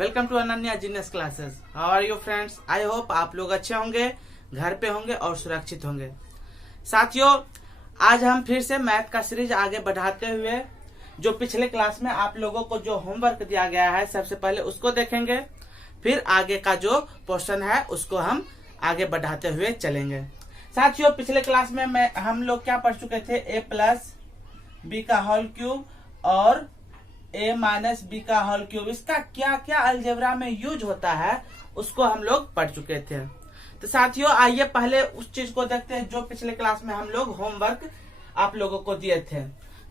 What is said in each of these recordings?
Welcome to Ananya genius classes. How are you friends? I hope आप लोग अच्छे होंगे, घर पे होंगे और सुरक्षित होंगे। साथियों, आज हम फिर से मैथ का सीरीज आगे बढ़ाते हुए जो पिछले क्लास में आप लोगों को जो होमवर्क दिया गया है सबसे पहले उसको देखेंगे, फिर आगे का जो पोर्शन है उसको हम आगे बढ़ाते हुए चलेंगे। साथियों, पिछले क्लास में हम लोग क्या पढ़ चुके थे? a प्लस बी का होल क्यूब और a माइनस बी का होल क्यूब, इसका क्या क्या अलजेब्रा में यूज होता है उसको हम लोग पढ़ चुके थे। तो साथियों, आइए पहले उस चीज को देखते हैं जो पिछले क्लास में हम लोग होमवर्क आप लोगों को दिए थे।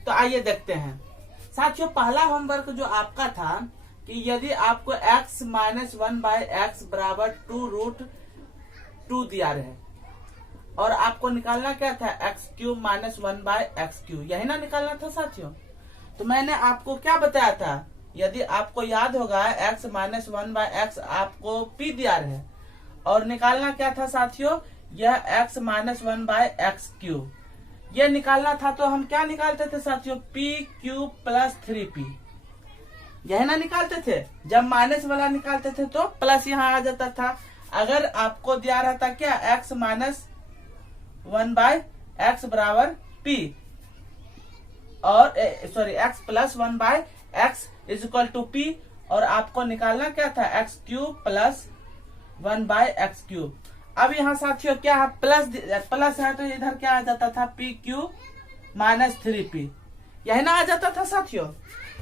तो आइए देखते हैं। साथियों, पहला होमवर्क जो आपका था कि यदि आपको x माइनस 1/x बराबर 2√2 दिया रहे और आपको निकालना क्या था? x³ माइनस 1/x³, यही ना निकालना था साथियों। तो मैंने आपको क्या बताया था? यदि आपको याद होगा x माइनस 1/x आपको p दिया रहे और निकालना क्या था साथियों? यह x माइनस 1/x³ ये निकालना था। तो हम क्या निकालते थे साथियों? p³ प्लस 3p, यही ना निकालते थे। जब माइनस वाला निकालते थे तो प्लस यहाँ आ जाता था। अगर आपको दिया रहता क्या? x माइनस 1/x बराबर p और x plus 1/x is equal to p और आपको निकालना क्या था? x³ plus 1/x³। अब यहाँ साथियों क्या है? प्लस है तो इधर क्या आ जाता था? p³ माइनस 3p, यही ना आ जाता था साथियों।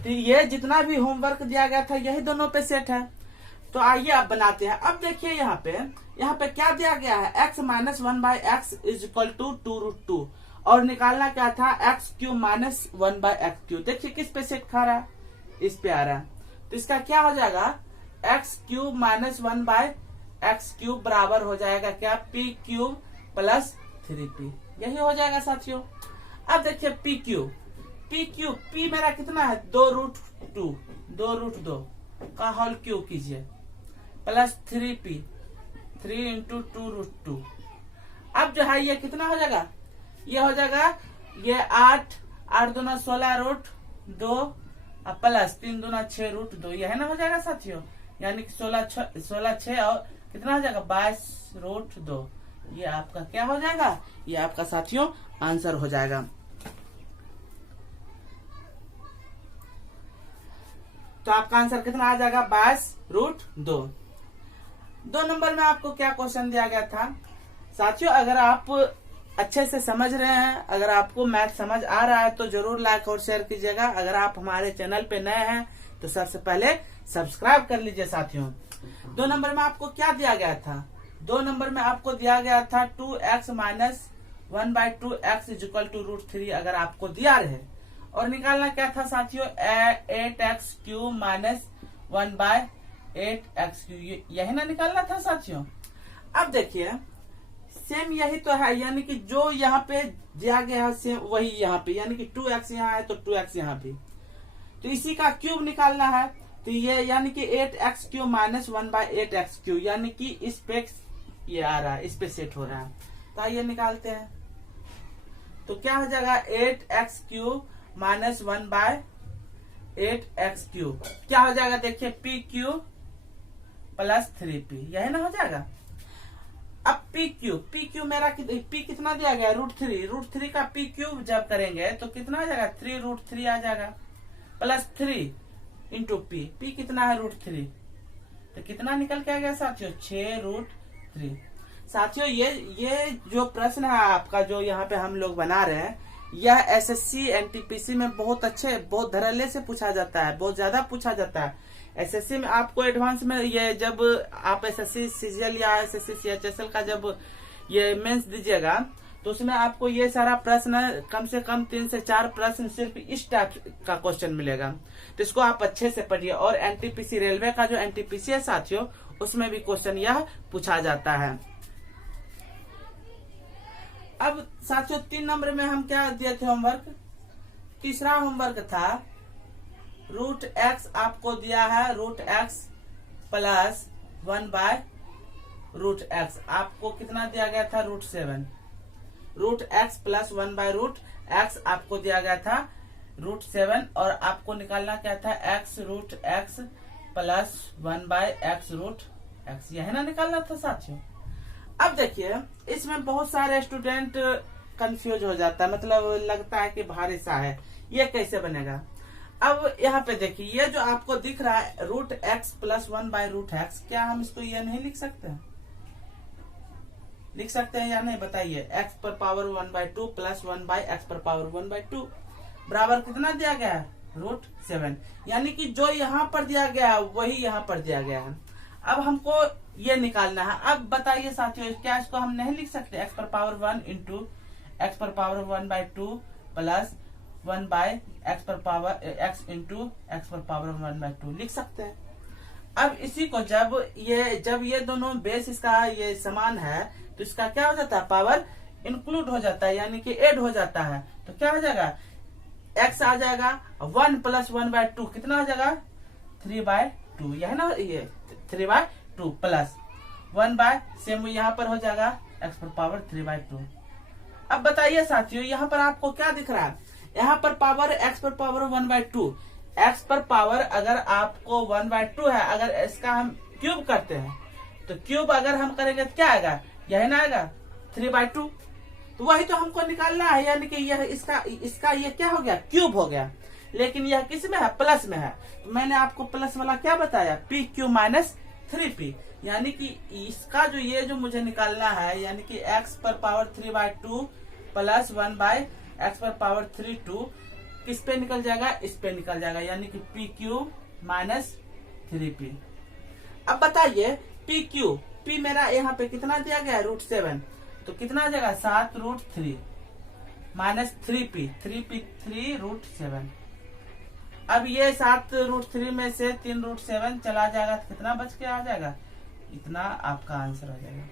तो ये जितना भी होमवर्क दिया गया था यही दोनों पे सेट है। तो आइए अब बनाते हैं। अब देखिए यहाँ पे क्या दिया गया है? x minus 1/x is equal to 2√2 और निकालना क्या था? x³ minus 1/x³। देखिए किस पे सेट खा रहा है? इस पे आ रहा है। तो इसका क्या हो जाएगा? x³ माइनस 1/x³ बराबर हो जाएगा क्या? p³ प्लस 3p, यही हो जाएगा साथियों। अब देखिए p मेरा कितना है? 2√2 का होल क्यूब कीजिए प्लस 3p, 3 इंटू 2√2। अब जो है ये कितना हो जाएगा? ये हो जाएगा ये 8 दूना 16√2 प्लस 3 दूना 6√2, यह ना हो जाएगा साथियों। यानी कि 16 6 और कितना हो जाएगा? 22√2। ये आपका क्या हो जाएगा? ये आपका साथियों आंसर हो जाएगा। तो आपका आंसर कितना आ जाएगा? 22√2। 2 नंबर में आपको क्या क्वेश्चन दिया गया था साथियों? अगर आप अच्छे से समझ रहे हैं, अगर आपको मैथ समझ आ रहा है तो जरूर लाइक और शेयर कीजिएगा। अगर आप हमारे चैनल पे नए हैं तो सबसे पहले सब्सक्राइब कर लीजिए साथियों। 2 नंबर में आपको क्या दिया गया था? 2 नंबर में आपको दिया गया था 2x minus 1/2x is equal to √3 अगर आपको दिया रहे और निकालना क्या था साथियों? 8x³ माइनस 1/8x³, यही ना निकालना था साथियों। अब देखिए सेम यही तो है, यानी कि जो यहाँ पे दिया गया है सेम वही यहाँ पे, यानी कि 2x यहाँ है तो 2x यहाँ पे, तो इसी का क्यूब निकालना है। तो ये यानी कि 8x³ माइनस 1/8x³, यानी कि इस पे ये आ रहा है, इस पे सेट हो रहा है। तो आइए निकालते हैं। तो क्या हो जाएगा? 8x³ माइनस 1/8x³, क्या हो जाएगा? देखिए p³ प्लस 3p, यही ना हो जाएगा। अब p³ मेरा p कितना दिया गया? √3 का p³ जब करेंगे तो कितना आ जाएगा? 3√3 आ जाएगा प्लस 3 इंटू p कितना है? √3, तो कितना निकल के आ गया साथियों? 6√3। साथियों ये जो प्रश्न है आपका जो यहाँ पे हम लोग बना रहे हैं, यह एसएससी एनटीपीसी में बहुत धड़ल्ले से पूछा जाता है, बहुत ज्यादा पूछा जाता है। एसएससी में आपको एडवांस में ये जब आप एसएससी सीजीएल या एसएससी सीएचएसएल का जब ये मेंस दीजिएगा तो उसमें आपको ये सारा प्रश्न कम से कम 3 से 4 प्रश्न सिर्फ इस टाइप का क्वेश्चन मिलेगा। तो इसको आप अच्छे से पढ़िए। और एनटीपीसी रेलवे का जो एनटीपीसी है साथियों, उसमें भी क्वेश्चन यह पूछा जाता है। अब साथियों 3 नंबर में हम क्या दिए थे होमवर्क? तीसरा होमवर्क था √x आपको दिया है, √x प्लस 1/√x आपको कितना दिया गया था? √7। √x प्लस 1/√x आपको दिया गया था √7 और आपको निकालना क्या था? x √x plus 1/x root x, यही ना निकालना था साथियों। अब देखिए इसमें बहुत सारे स्टूडेंट कंफ्यूज हो जाता है, मतलब लगता है कि भारी सा है, ये कैसे बनेगा। अब यहाँ पे देखिए ये जो आपको दिख रहा है रूट x प्लस 1/√x, क्या हम इसको ये नहीं लिख सकते हैं? लिख सकते हैं या नहीं बताइए। x पर पावर 1/2 प्लस 1/x पर पावर 1/2 बराबर कितना दिया गया है? √7। यानी कि जो यहाँ पर दिया गया है वही यहाँ पर दिया गया है। अब हमको ये निकालना है। अब बताइए साथियों, क्या इसको हम नहीं लिख सकते? x पर पावर 1 इंटू x पर पावर 1/2 प्लस 1/x पर पावर x इंटू x पर पावर 1/2 लिख सकते हैं। अब इसी को जब ये दोनों बेस इसका ये समान है तो इसका क्या हो जाता है? पावर इंक्लूड हो जाता है, यानी कि ऐड हो जाता है। तो क्या हो जाएगा? x आ जाएगा 1 प्लस 1/2 कितना हो जाएगा? 3/2, यह ना, ये 3/2 प्लस 1/, यहाँ पर हो जाएगा x पर पावर 3/2। अब बताइए साथियों यहाँ पर आपको क्या दिख रहा है? यहाँ पर पावर x पर पावर 1/2, x पर पावर अगर आपको 1/2 है, अगर इसका हम क्यूब करते हैं तो क्यूब अगर हम करेंगे तो क्या आएगा? यही ना आएगा 3/2। तो वही तो हमको निकालना है, यानी कि यह इसका ये क्या हो गया? क्यूब हो गया। लेकिन यह किस में है? प्लस में है। तो मैंने आपको प्लस वाला क्या बताया? PQ माइनस 3P, यानी कि इसका ये जो मुझे निकालना है, यानी कि x पर पावर 3/2 प्लस 1/x पर पावर 3/2 किस पे निकल जाएगा? इस पे निकल जाएगा, यानी कि PQ माइनस 3P। अब बताइए P मेरा यहाँ पे कितना दिया गया है? √7, तो कितना आ जाएगा? 7√3 माइनस 3P 3√7। अब ये 7√3 में से 3√7 चला जाएगा तो कितना बच के आ जाएगा? इतना आपका आंसर आ जाएगा।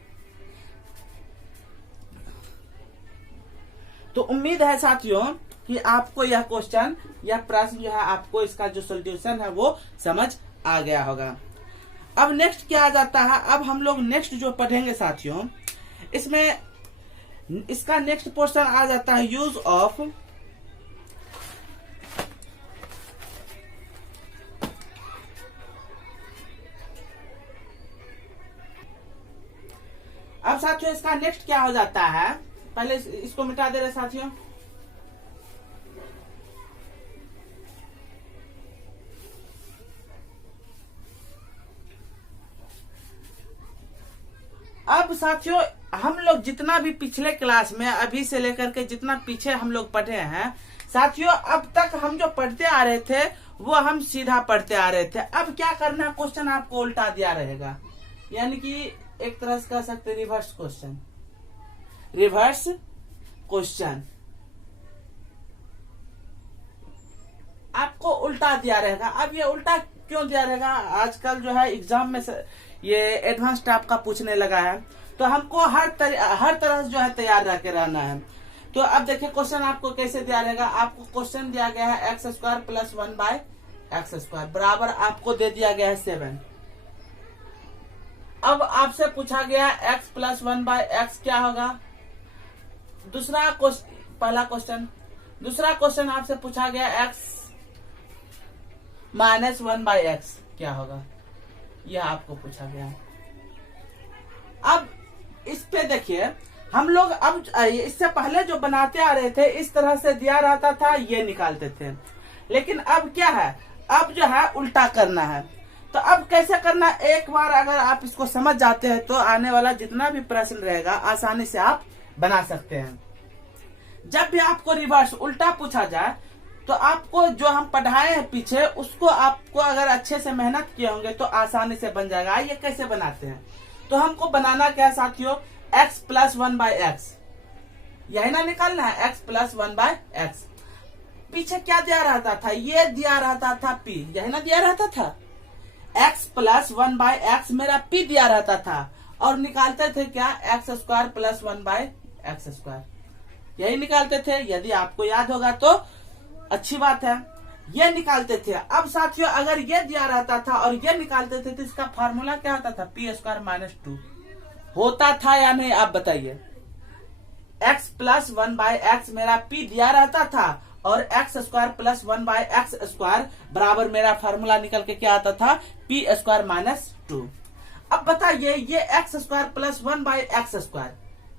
तो उम्मीद है साथियों कि आपको यह क्वेश्चन, यह प्रश्न जो है, आपको इसका जो सोल्यूशन है वो समझ आ गया होगा। अब नेक्स्ट क्या आ जाता है? अब हम लोग नेक्स्ट जो पढ़ेंगे साथियों, इसमें इसका नेक्स्ट पोर्शन आ जाता है यूज ऑफ अब साथियों इसका नेक्स्ट क्या हो जाता है? पहले इसको मिटा दे रहे साथियों। अब साथियों हम लोग जितना भी पिछले क्लास में अभी से लेकर के जितना पीछे हम लोग पढ़े हैं साथियों, अब तक हम जो पढ़ते आ रहे थे वो हम सीधा पढ़ते आ रहे थे। अब क्या करना? क्वेश्चन आपको उल्टा दिया रहेगा, यानी कि एक तरह से कह सकते रिवर्स क्वेश्चन। रिवर्स क्वेश्चन आपको उल्टा दिया रहेगा। अब ये उल्टा क्यों दिया रहेगा? आजकल जो है एग्जाम में ये एडवांस टाइप का पूछने लगा है, तो हमको हर तरह से जो है तैयार रह के रहना है। तो अब देखिए क्वेश्चन आपको कैसे दिया रहेगा। आपको क्वेश्चन दिया गया है x² प्लस 1/x² बराबर आपको दे दिया गया है 7। अब आपसे पूछा गया x प्लस 1/x क्या होगा? पहला क्वेश्चन। दूसरा क्वेश्चन आपसे पूछा गया x माइनस 1/x क्या होगा? यह आपको पूछा गया। अब इस पे देखिए हम लोग अब इससे पहले जो बनाते आ रहे थे इस तरह से दिया रहता था, ये निकालते थे। लेकिन अब क्या है? अब जो है उल्टा करना है। तो अब कैसे करना? एक बार अगर आप इसको समझ जाते हैं तो आने वाला जितना भी प्रश्न रहेगा आसानी से आप बना सकते हैं। जब भी आपको रिवर्स उल्टा पूछा जाए तो आपको जो हम पढ़ाए हैं पीछे उसको आपको अगर अच्छे से मेहनत किए होंगे तो आसानी से बन जाएगा। ये कैसे बनाते हैं? तो हमको बनाना क्या है साथियों? x प्लस 1/x, यही ना निकालना है। x प्लस 1/x पीछे क्या दिया रहता था? ये दिया रहता था p, यही ना दिया रहता था। x प्लस 1/x मेरा p दिया रहता था और निकालते थे क्या? x² प्लस 1/x², यही निकालते थे। यदि आपको याद होगा तो अच्छी बात है, ये निकालते थे। अब साथियों अगर ये दिया रहता था और ये निकालते थे तो इसका फार्मूला क्या होता था? p² माइनस 2 होता था या नहीं? आप बताइए। x प्लस 1/x मेरा p दिया रहता था और एक्स स्क्वायर प्लस 1/x² बराबर मेरा फार्मूला निकल के क्या आता था, p² - 2। अब बताइए ये x² प्लस 1/x²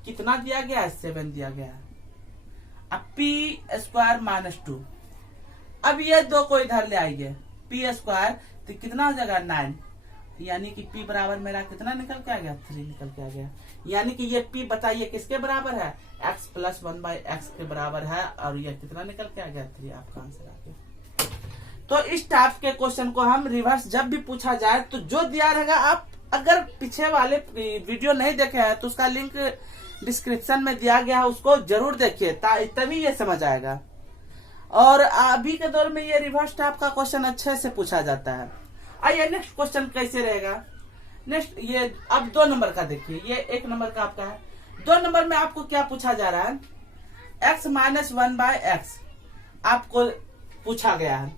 कितना दिया गया है, 7 दिया गया है। अब p² - 2, अब ये दो को इधर ले आइए, p² तो कितना हो जाएगा 9, यानी कि p बराबर मेरा कितना निकल के आ गया, 3 निकल के आ गया। यानी कि ये p बताइए किसके बराबर है, x प्लस 1/x के बराबर है, और ये कितना निकल के आ गया, 3। आपका आंसर आ गया। तो इस टाइप के क्वेश्चन को हम रिवर्स जब भी पूछा जाए तो जो दिया रहेगा, आप अगर पीछे वाले वीडियो नहीं देखे हैं तो उसका लिंक डिस्क्रिप्शन में दिया गया है, उसको जरूर देखिए तभी ये समझ आएगा। और अभी के दौर में ये रिवर्स टाइप का क्वेश्चन अच्छे से पूछा जाता है। आइए नेक्स्ट क्वेश्चन कैसे रहेगा। नेक्स्ट ये अब 2 नंबर का देखिए, ये 1 नंबर का आपका है। 2 नंबर में आपको क्या पूछा जा रहा है, x - 1/x आपको पूछा गया है।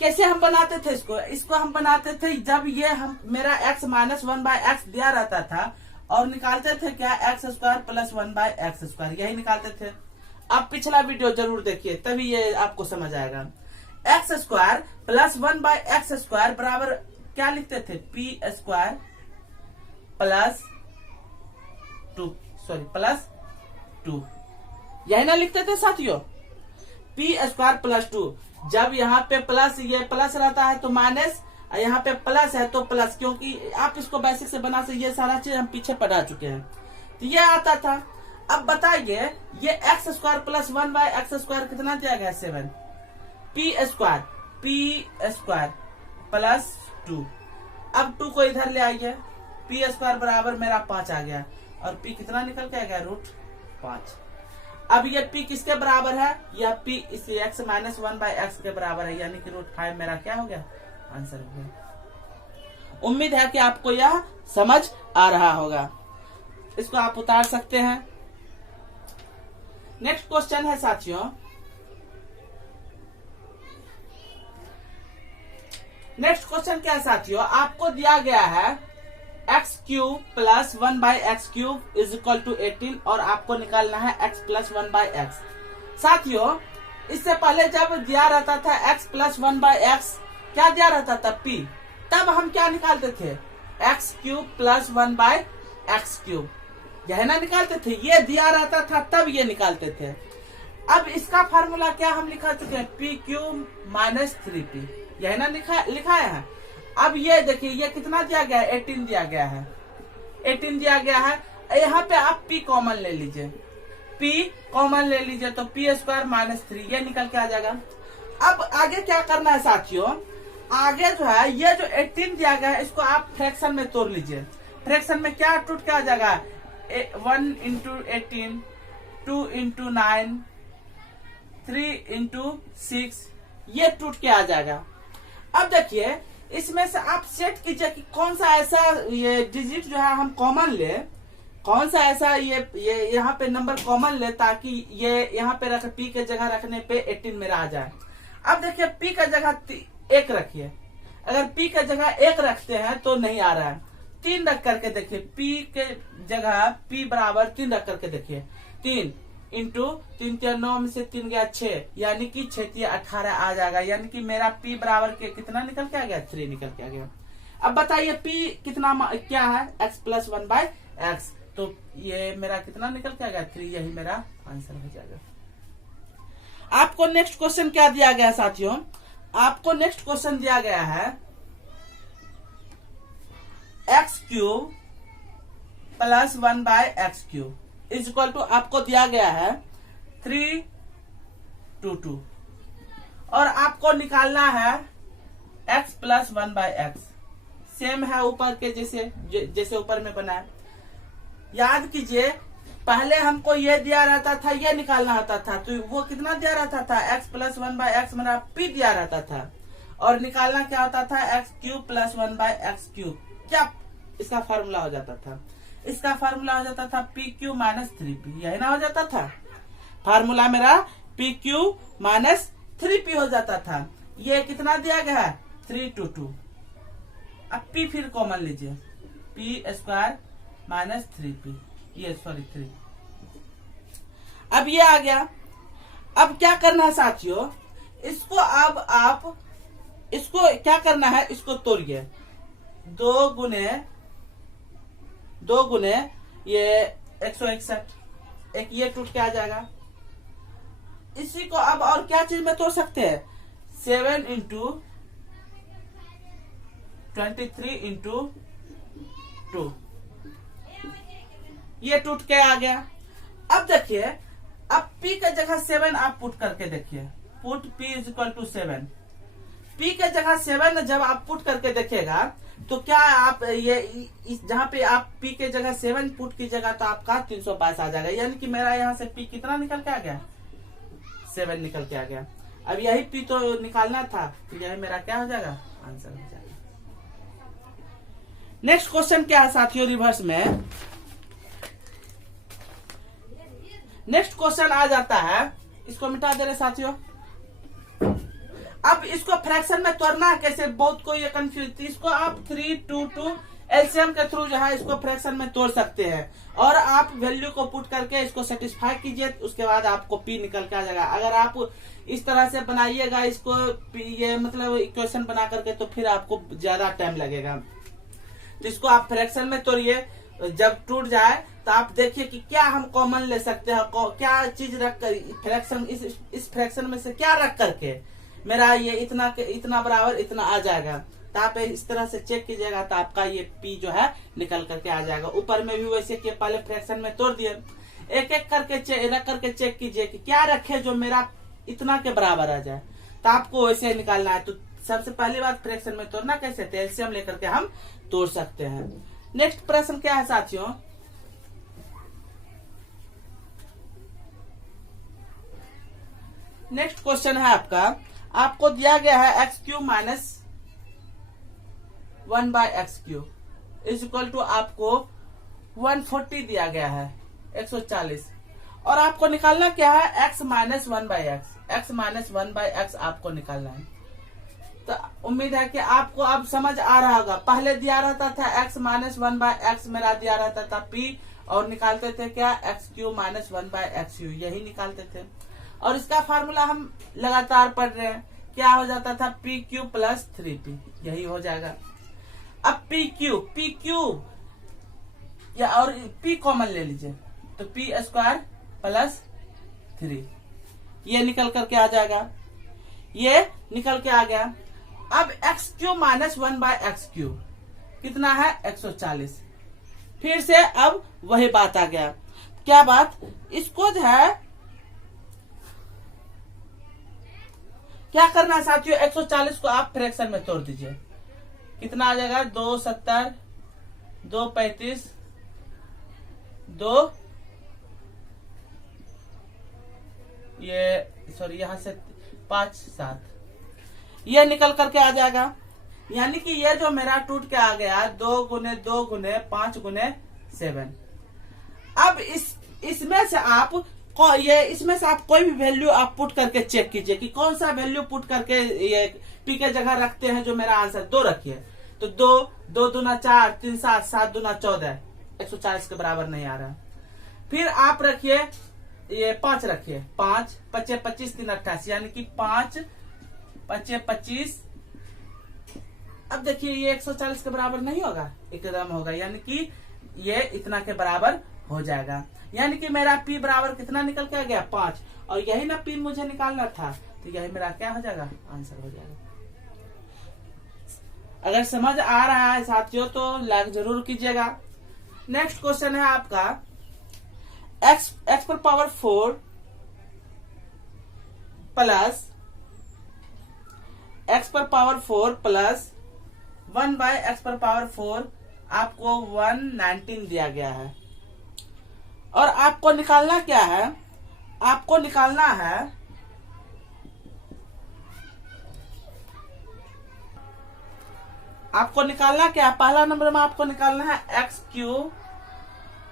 कैसे हम बनाते थे इसको हम बनाते थे जब ये हम मेरा x - 1/x दिया रहता था और निकालते थे क्या, x² प्लस 1/x², यही निकालते थे। आप पिछला वीडियो जरूर देखिए तभी ये आपको समझ आएगा। x² प्लस 1/x² बराबर क्या लिखते थे, p² प्लस 2, यही ना लिखते थे साथियों, p² प्लस 2। जब यहाँ पे प्लस, ये प्लस रहता है तो माइनस, यहाँ पे प्लस है तो प्लस, क्योंकि आप इसको बेसिक से बना से ये सारा चीज हम पीछे पढ़ा चुके हैं, तो ये आता था। अब बताइए ये x² प्लस 1/x² कितना दिया गया, 7, p² प्लस 2। अब 2 को इधर ले आइए, p² बराबर मेरा 5 आ गया, और p कितना निकल के आ गया, √5। अब ये p किसके बराबर है, यह p इस x - 1/x के बराबर है, यानी कि √5 मेरा क्या हो गया, आंसर हो गया। उम्मीद है कि आपको यह समझ आ रहा होगा। इसको आप उतार सकते हैं। नेक्स्ट क्वेश्चन है साथियों, नेक्स्ट क्वेश्चन क्या है साथियों, आपको दिया गया है x³ प्लस 1/x³ = 18 और आपको निकालना है x प्लस 1/x। साथियों इससे पहले जब दिया रहता था x प्लस 1/x, क्या दिया रहता था, p, तब हम क्या निकालते थे, x³ प्लस 1/x³, यह ना निकालते थे। ये दिया रहता था तब ये निकालते थे। अब इसका फार्मूला क्या हम लिखा चुके हैं, pq - 3p, यह ना लिखा है। अब ये देखिए ये कितना दिया गया है, 18 दिया गया है, 18 दिया गया है। यहाँ पे आप p कॉमन ले लीजिए, p कॉमन ले लीजिए तो p² - 3 ये निकल के आ जाएगा। अब आगे क्या करना है साथियों, आगे जो है ये जो 18 दिया गया है इसको आप फ्रैक्शन में तोड़ लीजिए। फ्रैक्शन में क्या टूट के आ जाएगा, 1 × 18, 2 × 9, 3 × 6, ये टूट के आ जाएगा। अब देखिए इसमें से आप सेट कीजिए कि कौन सा ऐसा ये डिजिट जो है हम कॉमन ले, कौन सा ऐसा ये यहाँ पे नंबर कॉमन ले ताकि ये यहाँ पे रख p के जगह रखने पे 18 मेरा आ जाए। अब देखिए p का जगह 1 रखिए, अगर p के जगह 1 रखते हैं तो नहीं आ रहा है, 3 रख करके देखिए, p के जगह p बराबर 3 रख करके देखिए, 3 × 3 × 9 में से 3 गया 6, यानी कि 6 × 18 आ जाएगा, यानी कि मेरा p बराबर के कितना निकल के आ गया, 3 निकल के आ गया। अब बताइए p कितना क्या है, x प्लस 1/x, तो ये मेरा कितना निकल के आ गया, 3, यही मेरा आंसर हो जाएगा। आपको नेक्स्ट क्वेश्चन क्या दिया गया साथियों, आपको नेक्स्ट क्वेश्चन दिया गया है x³ प्लस 1/x³ = आपको दिया गया है 3, 2, 2 और आपको निकालना है x प्लस 1/x। सेम है ऊपर के जैसे ऊपर में बना है। याद कीजिए पहले हमको ये दिया रहता था, ये निकालना होता था, तो वो कितना दिया रहता था, x प्लस 1/x मेरा p दिया रहता था, और निकालना क्या होता था, x³ प्लस 1/x³। क्या इसका फार्मूला हो जाता था, इसका फार्मूला हो जाता था pq - 3p, यही ना हो जाता था, फार्मूला मेरा pq - 3p हो जाता था। ये कितना दिया गया है, 3, 2, 2। अब p फिर कॉमन लीजिए, p² - 3p, ये सॉरी 3। अब ये आ गया। अब क्या करना है साथियों, इसको अब आप इसको क्या करना है, इसको तोड़िए। 2 गुने ये 161, एक ये टूट के आ जाएगा। इसी को अब और क्या चीज में तोड़ सकते हैं, 7 इंटू 23 इंटू 2, ये टूट के आ गया। अब देखिए, अब p का जगह 7 आप पुट करके देखिए, put p is equal to 7। p के जगह 7 जब आप पुट करके देखेगा तो क्या आप ये जहां पे आप p के जगह 7 पुट की जगह तो आपका 322 आ जाएगा। यानी कि मेरा यहाँ से p कितना निकल के आ गया, 7 निकल के आ गया। अब यही p तो निकालना था, तो यही मेरा क्या हो जाएगा, आंसर हो जाएगा। नेक्स्ट क्वेश्चन क्या है साथियों, रिवर्स में नेक्स्ट क्वेश्चन आ जाता है, इसको मिटा दे रहे साथियों। अब इसको फ्रैक्शन में तोड़ना है कैसे, बहुत को ये कंफ्यूज। इसको आप 3, 2, 2 एलसीएम के थ्रू जो है इसको फ्रैक्शन में तोड़ सकते हैं, और आप वैल्यू को पुट करके इसको सेटिस्फाई कीजिए, उसके बाद आपको p निकल के आ जाएगा। अगर आप इस तरह से बनाइएगा इसको, ये मतलब इक्वेशन बना करके, तो फिर आपको ज्यादा टाइम लगेगा। तो इसको आप फ्रैक्शन में तोड़िए, जब टूट जाए तो आप देखिए कि क्या हम कॉमन ले सकते हैं, क्या चीज रख कर फ्रैक्शन, इस फ्रैक्शन में से क्या रख करके मेरा ये इतना बराबर इतना आ जाएगा। तो आप इस तरह से चेक कीजिएगा, तो आपका ये p जो है निकल करके आ जाएगा। ऊपर में भी वैसे कि पहले फ्रैक्शन में तोड़ दिए, एक एक करके रख करके चेक कीजिए कि क्या रखे जो मेरा इतना के बराबर आ जाए, तो आपको वैसे निकालना है। तो सबसे पहली बात फ्रैक्शन में तोड़ना कैसे, तो एलसीएम लेकर के हम तोड़ सकते हैं। नेक्स्ट प्रश्न क्या है साथियों, नेक्स्ट क्वेश्चन है आपको दिया गया है x³ minus 1/x³ is equal to आपको 140 दिया गया है, 140, और आपको निकालना क्या है, x माइनस 1/x आपको निकालना है। तो उम्मीद है कि आपको अब समझ आ रहा होगा। पहले दिया रहता था x माइनस 1/x, मेरा दिया रहता था p, और निकालते थे क्या, x³ माइनस 1/x3, यही निकालते थे। और इसका फार्मूला हम लगातार पढ़ रहे हैं, क्या हो जाता था, PQ प्लस 3p, यही हो जाएगा। अब PQ या और p कॉमन ले लीजिए, तो p² प्लस 3, ये निकल करके आ जाएगा, ये निकल के आ गया। अब x³ माइनस 1/x³ कितना है, 140। फिर से अब वही बात आ गया, क्या बात, इसको जो है क्या करना है साथियों, 140 को आप फ्रैक्शन में तोड़ दीजिए, कितना आ जाएगा, 2 70, 2 35, 2 ये सॉरी यहाँ से 5 7, ये निकल करके आ जाएगा। यानी कि ये जो मेरा टूट के आ गया 2 गुने 2 गुने 5 गुने 7। अब इसमें से आप कोई भी वैल्यू आप पुट करके चेक कीजिए कि कौन सा वैल्यू पुट करके ये p के जगह रखते हैं। जो मेरा आंसर 2 रखिए, तो 2 दूना 4, 3 7, 7 दूना 14, 140 के बराबर नहीं आ रहा। फिर आप रखिए ये 5 रखिए, 5 5 25 3 28, यानी कि 5 5 25। अब देखिए ये 140 के बराबर नहीं होगा, एकदम होगा, यानी कि ये इतना के बराबर हो जाएगा। यानी कि मेरा p बराबर कितना निकल के आ गया, 5, और यही ना p मुझे निकालना था, तो यही मेरा क्या हो जाएगा, आंसर हो जाएगा। अगर समझ आ रहा है साथियों तो लाइक जरूर कीजिएगा। नेक्स्ट क्वेश्चन है आपका x पर पावर 4 प्लस x पर पावर 4 प्लस 1/x पर पावर 4 आपको 119 दिया गया है, और आपको निकालना क्या है, आपको निकालना क्या है, पहला नंबर में आपको निकालना है x³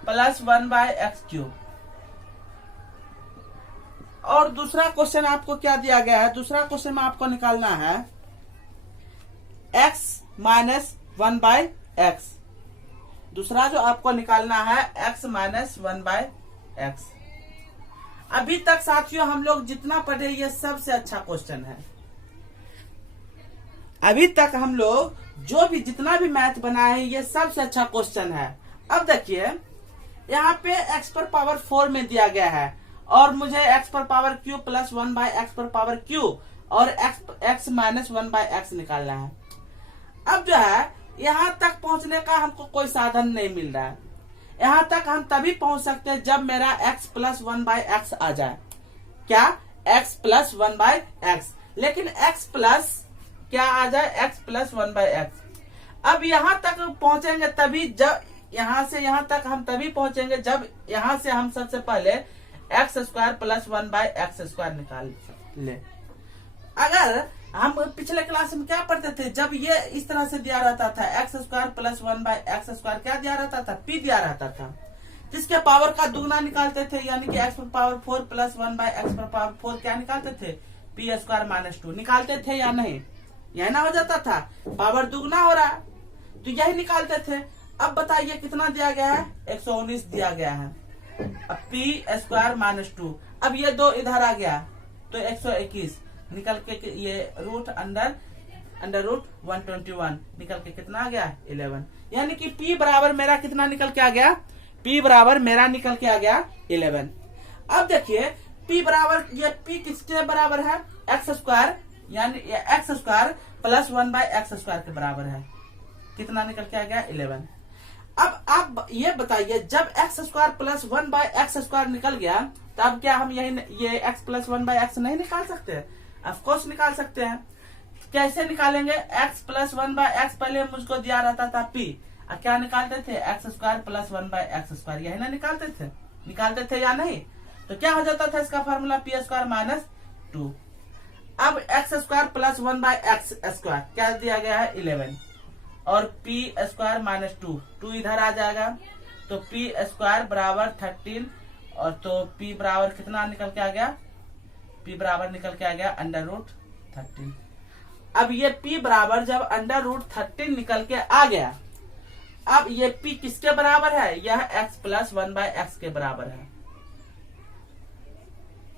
प्लस 1/x³। और दूसरा क्वेश्चन आपको क्या दिया गया है, दूसरा क्वेश्चन में आपको निकालना है x माइनस 1/x। दूसरा जो आपको निकालना है x माइनस 1/x। अभी तक साथियों हम लोग जितना पढ़े ये सबसे अच्छा क्वेश्चन है। अभी तक हम लोग जो भी जितना भी मैथ बनाए हैं ये सबसे अच्छा क्वेश्चन है। अब देखिए यहाँ पे x पर पावर 4 में दिया गया है और मुझे x पर power q plus 1 by x पर पावर q और x माइनस 1 बाय x निकालना है। अब जो है यहाँ तक पहुंचने का हमको कोई साधन नहीं मिल रहा है। यहाँ तक हम तभी पहुंच सकते हैं जब मेरा x प्लस 1 बाय x आ जाए। क्या? x plus 1 by x। लेकिन x प्लस क्या आ जाए? x plus 1 by x। अब यहाँ तक पहुंचेंगे तभी, जब यहाँ से यहाँ तक हम तभी पहुंचेंगे जब यहाँ से हम सबसे पहले x square plus 1 by x square निकाल ले। अगर हम पिछले क्लास में क्या पढ़ते थे, जब ये इस तरह से दिया रहता था x square plus 1 by x square, क्या दिया रहता था? p दिया रहता था, जिसके पावर का दुगना निकालते थे, यानी कि एक्स पर पावर 4 प्लस 1 बाय एक्स पर पावर 4 क्या निकालते थे? p स्क्वायर माइनस 2 निकालते थे या नहीं? यही ना हो जाता था, पावर दुगना हो रहा है तो यही निकालते थे। अब बताइए कितना दिया गया है? 119 दिया गया है। अब p स्क्वायर माइनस 2, अब ये 2 इधर आ गया तो 121 निकल के ये रूट अंडर रूट 121 निकल के कितना आ गया? 11। यानी कि p बराबर मेरा कितना निकल के आ गया? p बराबर मेरा निकल के आ गया 11। अब देखिए p बराबर, ये p किसके बराबर है? एक्स स्क्वायर, यानी x square plus 1 by x square के बराबर है। कितना निकल के आ गया? 11। अब आप ये बताइए, जब x square plus 1 by x square निकल गया तो अब क्या हम ये एक्स प्लस 1 बाय एक्स नहीं निकाल सकते? ऑफ कोर्स निकाल सकते हैं। कैसे निकालेंगे? एक्स प्लस 1 बाय एक्स पहले मुझको दिया रहता था p, अब क्या निकालते थे? X square plus 1 by x square, यही ना निकालते थे या नहीं? तो क्या हो जाता था इसका फॉर्मूला? p square minus 2। अब x square plus 1 by x square क्या दिया गया है? 11 और p स्क्वायर माइनस 2 इधर आ जाएगा तो p स्क्वायर बराबर 13 और तो p बराबर कितना निकल के आ गया? p बराबर निकल के आ गया अंडर रूट 13। अब ये p बराबर जब अंडर रूट 13 निकल के आ गया, अब ये p किसके बराबर है? यह x प्लस 1 बाय एक्स के बराबर है।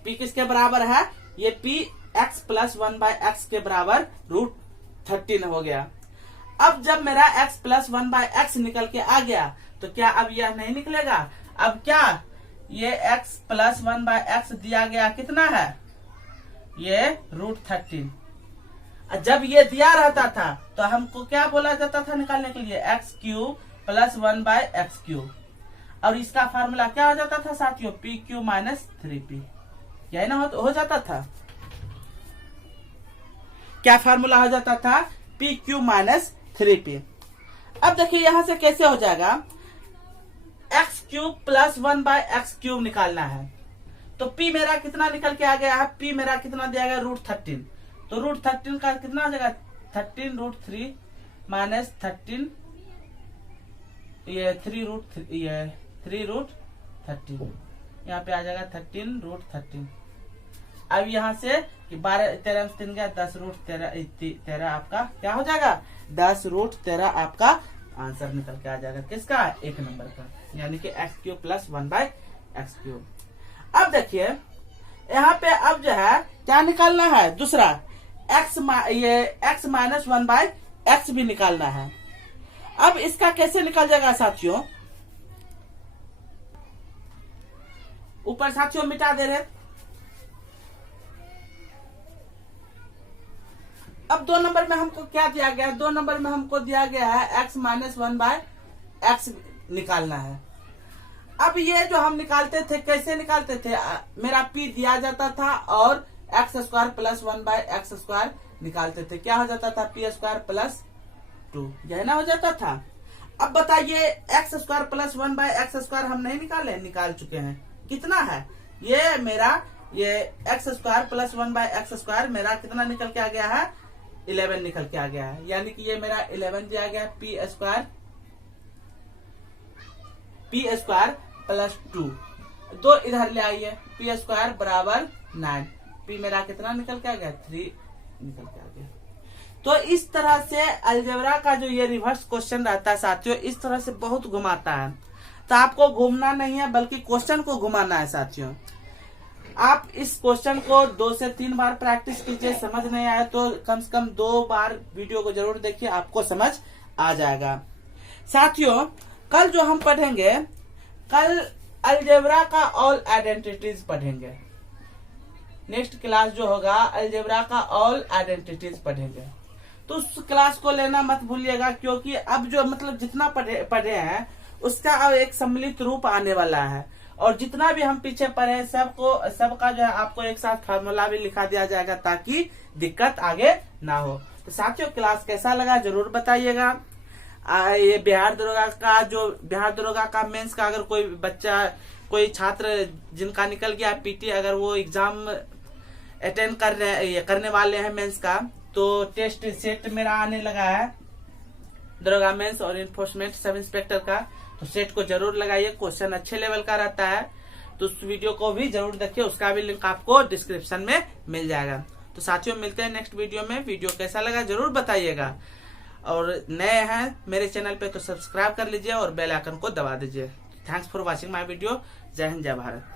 p किसके बराबर है? ये p x plus 1 by x के बराबर रूट 13 हो गया। अब जब मेरा x प्लस 1 बाय एक्स निकल के आ गया तो क्या अब यह नहीं निकलेगा? अब क्या ये x प्लस 1 बाय एक्स दिया गया कितना है? ये रूट 13। जब ये दिया रहता था तो हमको क्या बोला जाता था निकालने के लिए? X cube plus 1 by x cube, और इसका फार्मूला क्या हो जाता था साथियों? P q minus 3p। यही ना हो जाता था? क्या फार्मूला हो जाता था? P q minus 3p। अब देखिए यहां से कैसे हो जाएगा? X cube plus 1 by x cube निकालना है तो p मेरा कितना निकल के आ गया है? p मेरा कितना दिया गया? रूट 13। तो रूट 13 का कितना आ जाएगा? 13 रूट 3 माइनस 13, ये 3 रूट 13 यहाँ पे आ जाएगा 13 रूट 13। अब यहाँ से 12 13 3 गया 10 रूट 13 आपका क्या हो जाएगा? 10 रूट 13 आपका आंसर निकल के आ जाएगा। किसका? 1 नंबर का, यानी कि x cube plus 1 by x cube. अब देखिए यहाँ पे अब जो है क्या निकालना है? दूसरा ये x माइनस 1 बाय एक्स भी निकालना है। अब इसका कैसे निकल जाएगा साथियों? ऊपर साथियों मिटा दे रहे। अब 2 नंबर में हमको क्या दिया गया है? 2 नंबर में हमको दिया गया है x माइनस 1 बाय एक्स निकालना है। अब ये जो हम निकालते थे कैसे निकालते थे? मेरा p दिया जाता था और x square plus 1 by x square निकालते थे। क्या हो जाता था? p स्क्वायर प्लस 2, यही ना हो जाता था? अब बताइए x square plus 1 by x square हम नहीं निकाले? निकाल चुके हैं। कितना है? ये मेरा ये x square plus 1 by x square मेरा कितना निकल के आ गया है? 11 निकल के आ गया है। यानी कि ये मेरा 11 दिया गया। p स्क्वायर प्लस 2 इधर ले आइए, p स्क्वायर बराबर 9, p मेरा कितना निकल के आ गया? 3 निकल के आ गया। तो इस तरह से अलजेब्रा का जो ये रिवर्स क्वेश्चन रहता है साथियों, इस तरह से बहुत घुमाता है। तो आपको घूमना नहीं है बल्कि क्वेश्चन को घुमाना है साथियों। आप इस क्वेश्चन को 2 से 3 बार प्रैक्टिस कीजिए। समझ नहीं आए तो कम से कम 2 बार वीडियो को जरूर देखिए, आपको समझ आ जाएगा। साथियों, कल जो हम पढ़ेंगे, कल अलजेब्रा का ऑल आइडेंटिटीज पढ़ेंगे। नेक्स्ट क्लास जो होगा अलजेब्रा का ऑल आइडेंटिटीज पढ़ेंगे। तो उस क्लास को लेना मत भूलिएगा, क्योंकि अब जो मतलब जितना पढ़े हैं उसका अब एक सम्मिलित रूप आने वाला है, और जितना भी हम पीछे पढ़े सबका जो है आपको एक साथ फार्मूला भी लिखा दिया जाएगा, ताकि दिक्कत आगे ना हो। तो साथियों, क्लास कैसा लगा जरूर बताइएगा। ये बिहार दरोगा का मेंस का अगर कोई बच्चा, कोई छात्र जिनका निकल गया पीटी, अगर वो एग्जाम अटेंड करने वाले हैं मेंस का, तो टेस्ट सेट मेरा आने लगा है दरोगा मेंस और इन्फोर्समेंट सब इंस्पेक्टर का। तो सेट को जरूर लगाइए, क्वेश्चन अच्छे लेवल का रहता है। तो उस वीडियो को भी जरूर देखिए, उसका भी लिंक आपको डिस्क्रिप्शन में मिल जाएगा। तो साथियों, मिलते हैं नेक्स्ट वीडियो में। वीडियो कैसा लगा जरूर बताइएगा, और नए हैं मेरे चैनल पे तो सब्सक्राइब कर लीजिए और बेल आइकन को दबा दीजिए। Thanks for watching my video. जय हिंद, जय भारत।